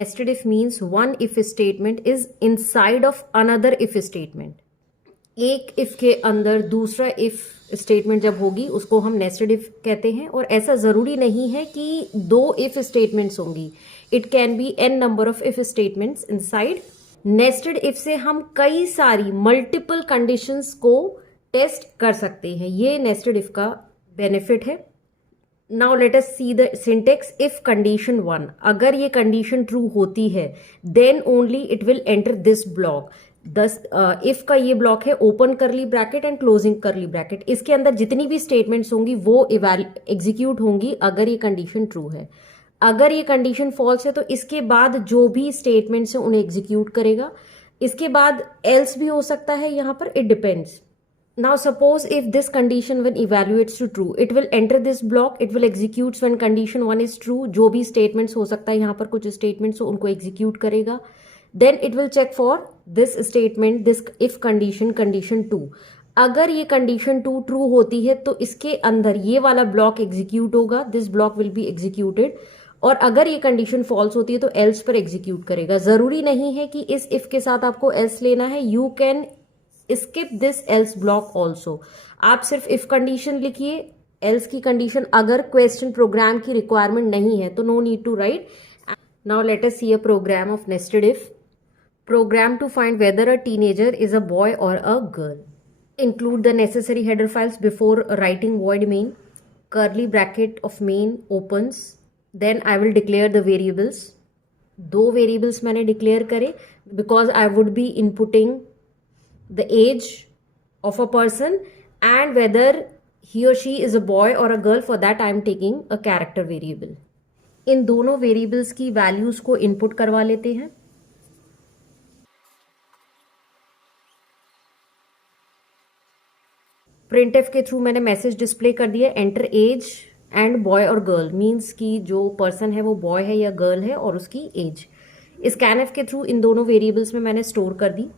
Nested if means one if statement is inside of another if statement. एक if के अंदर दूसरा if statement जब होगी उसको हम नेस्टेड इफ कहते हैं। और ऐसा ज़रूरी नहीं है कि दो इफ स्टेटमेंट्स होंगी, it can be n number of if statements inside. Nested if से हम कई सारी मल्टीपल कंडीशंस को टेस्ट कर सकते हैं, ये नेस्टेड इफ का बेनिफिट है। Now let us see the syntax. If condition 1, अगर ये कंडीशन ट्रू होती है then only it will enter this block. If का ये ब्लॉक है open curly bracket and closing curly bracket, इसके अंदर जितनी भी स्टेटमेंट्स होंगी वो एग्जीक्यूट होंगी अगर ये कंडीशन ट्रू है। अगर ये कंडीशन फॉल्स है तो इसके बाद जो भी स्टेटमेंट्स हैं उन्हें एग्जीक्यूट करेगा। इसके बाद एल्स भी हो सकता है, यहां पर it depends. Now suppose if this condition when evaluates to true, it will enter this block, it will executes when condition 1 is true। जो भी statements हो सकता है यहाँ पर कुछ statements हो उनको execute करेगा। Then it will check for this statement, this if condition, condition 2। अगर ये condition 2 true होती है तो इसके अंदर ये वाला block execute होगा, this block will be executed। और अगर ये कंडीशन फॉल्स होती है तो else पर एग्जीक्यूट करेगा। जरूरी नहीं है कि इस if के साथ आपको else लेना है, you can skip this else block also. आप सिर्फ इफ कंडीशन लिखिए, एल्स की कंडीशन अगर क्वेश्चन प्रोग्राम की रिक्वायरमेंट नहीं है तो no need to write. Now let us see a program of nested if. Program to find whether a teenager is a boy or a girl. Include the necessary header files before writing void main। Curly bracket of main opens, then I will declare the variables. दो variables मैंने declare करे because I would be inputting the age of a person and whether he or she is a boy or a girl। for that I am taking a character variable। इन दोनों variables की values को input करवा लेते हैं। printf के through मैंने message display कर दिया, एंटर एज एंड बॉय और गर्ल, मीन्स कि जो पर्सन है वो बॉय है या गर्ल है और उसकी एज। स्कैनफ के थ्रू इन दोनों वेरिएबल्स में मैंने स्टोर कर दी।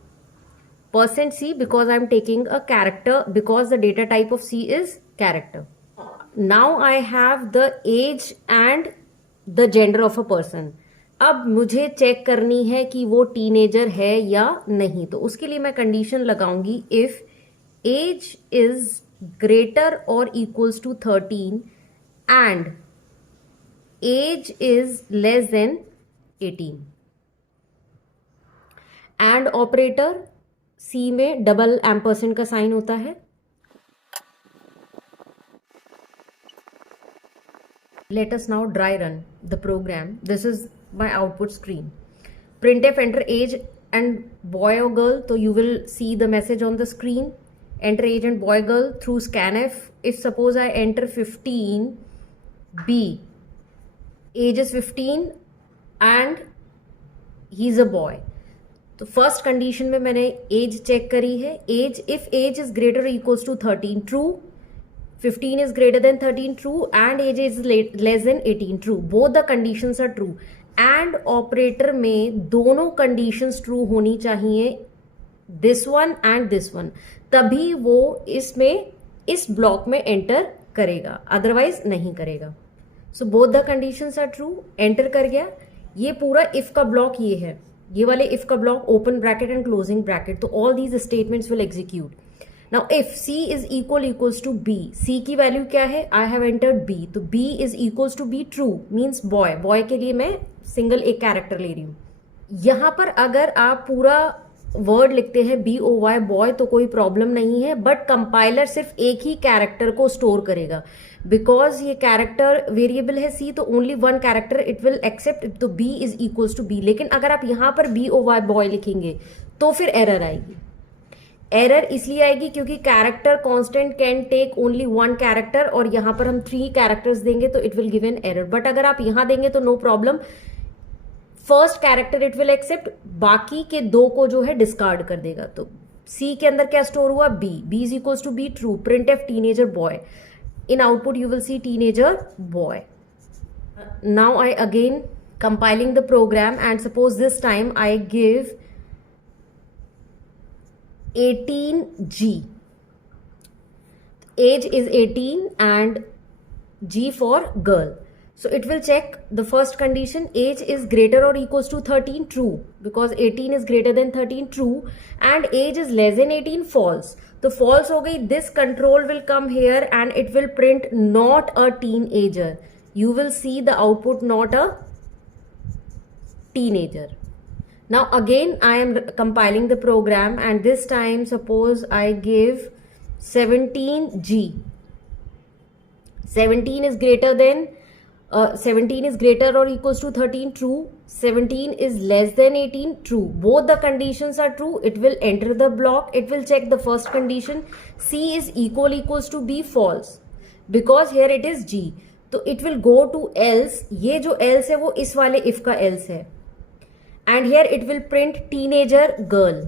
%C because I'm taking a character, because the data type of C is character। Now I have the age and the gender of a person। अब मुझे चेक करनी है कि वो टीनेजर है या नहीं, तो उसके लिए मैं कंडीशन लगाऊंगी इफ एज इज ग्रेटर और equals to 13 and age is less than 18। And operator C में डबल एम्परसेंड का साइन होता है। Let us now dry run the program. This is my output screen. printf enter age and boy or girl, तो you will see the message on the screen। enter age and boy girl through scanf। if suppose I enter 15 B, age is 15 and he is a boy, तो first condition में मैंने age check करी है। Age if age is greater equals to 13 true, 15 is greater than 13 true and age is less than 18 true. Both the conditions are true. And operator में दोनों conditions true होनी चाहिए, this one and this one, तभी वो इसमें इस block में enter करेगा, अदरवाइज नहीं करेगा। So both the conditions are true, enter कर गया। ये पूरा इफ का ब्लॉक ये है, ये वाले इफ का block open bracket and closing bracket, तो all these statements will execute. Now if C is equals to B, C की वैल्यू क्या है, आई हैव एंटर्ड बी, तो B is equals to B true means boy. Boy के लिए मैं single एक character ले रही हूं। यहां पर अगर आप पूरा वर्ड लिखते हैं BOY बॉय तो कोई प्रॉब्लम नहीं है, बट कंपाइलर सिर्फ एक ही कैरेक्टर को स्टोर करेगा बिकॉज ये कैरेक्टर वेरिएबल है C, तो only one character it will accept, तो B is equals to B। लेकिन अगर आप यहां पर BOY बॉय लिखेंगे तो फिर एरर आएगी। एरर इसलिए आएगी क्योंकि character constant can take only one character, और यहां पर हम 3 कैरेक्टर्स देंगे तो it will give an error. But अगर आप यहां देंगे तो no problem, first character it will accept, बाकी के 2 को जो है डिस्कार्ड कर देगा। तो C के अंदर क्या स्टोर हुआ, B is equals to B true, printf teenager boy. In output you will see teenager boy। Now I again compiling the program and suppose this time I give 18G, age is 18 and G for girl। So it will check the first condition, age is greater or equals to 13, true, because 18 is greater than 13, true, and age is less than 18, false. तो false हो गई. This control will come here and it will print not a teenager. You will see the output not a teenager. Now again I am compiling the program, and this time suppose I give 17G. 17 is greater than 17 is greater or equals to 13, true. 17 is less than 18, true. Both the conditions are true. It will enter the block. It will check the first condition. C is equals to B, false, because here it is G. तो it will go to else. ये जो else है वो इस वाले if का else है. And here it will print teenager girl.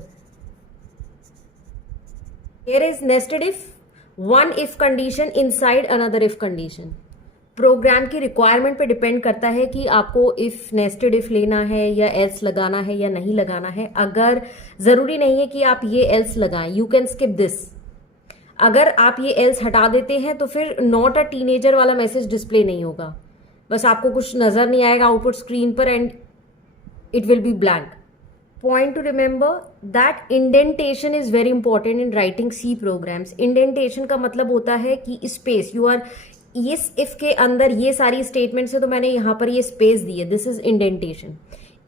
Here is nested if, one if condition inside another if condition. Program की रिक्वायरमेंट पे डिपेंड करता है कि आपको इफ नेस्टेड इफ लेना है या एल्स लगाना है या नहीं लगाना है. अगर जरूरी नहीं है कि आप ये एल्स लगाएं, यू कैन स्किप दिस. अगर आप ये एल्स हटा देते हैं तो फिर नॉट अ टीनेजर वाला मैसेज डिस्प्ले नहीं होगा, बस आपको कुछ नजर नहीं आएगा आउटपुट स्क्रीन पर and it will be blank. Point to remember that indentation is very important in writing C programs. Indentation का मतलब होता है कि स्पेस, यू आर इस इफ के अंदर ये सारी स्टेटमेंट्स है तो मैंने यहाँ पर ये स्पेस दी है, दिस इज इंडेंटेशन.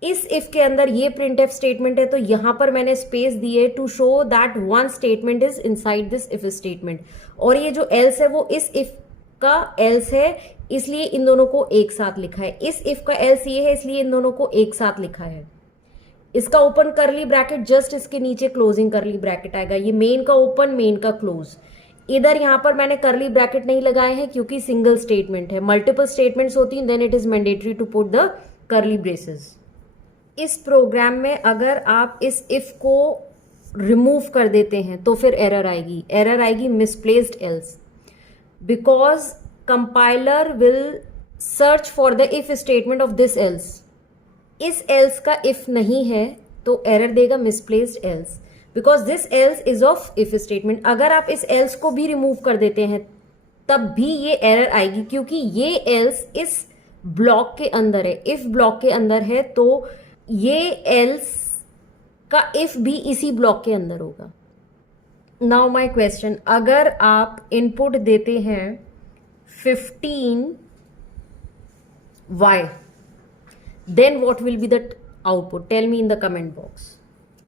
इस इफ के अंदर ये प्रिंट एफ स्टेटमेंट है तो यहाँ पर मैंने स्पेस दी है to show that one statement is inside this if statement. और ये जो एल्स है वो इस इफ का एल्स है, इसलिए इन दोनों को एक साथ लिखा है. इस इफ का एल्स ये है, इसलिए इन दोनों को एक साथ लिखा है. इसका ओपन करली ब्रैकेट जस्ट इसके नीचे क्लोजिंग करली ब्रैकेट आएगा. ये मेन का ओपन, मेन का क्लोज. इधर यहां पर मैंने करली ब्रैकेट नहीं लगाए हैं क्योंकि सिंगल स्टेटमेंट है. मल्टीपल स्टेटमेंट्स होती हैं then it is mandatory to put the curly braces. इस प्रोग्राम में अगर आप इस इफ को रिमूव कर देते हैं तो फिर एरर आएगी. एरर आएगी misplaced else, because compiler will search for the if statement of this else. इस एल्स का इफ नहीं है तो एरर देगा misplaced else, because this else is of if statement. अगर आप इस एल्स को भी रिमूव कर देते हैं तब भी ये एरर आएगी, क्योंकि ये एल्स इस ब्लॉक के अंदर है, इफ ब्लॉक के अंदर है, तो ये एल्स का इफ भी इसी ब्लॉक के अंदर होगा. नाउ माय क्वेश्चन, अगर आप इनपुट देते हैं 15y, then what will be the output? Tell me in the comment box.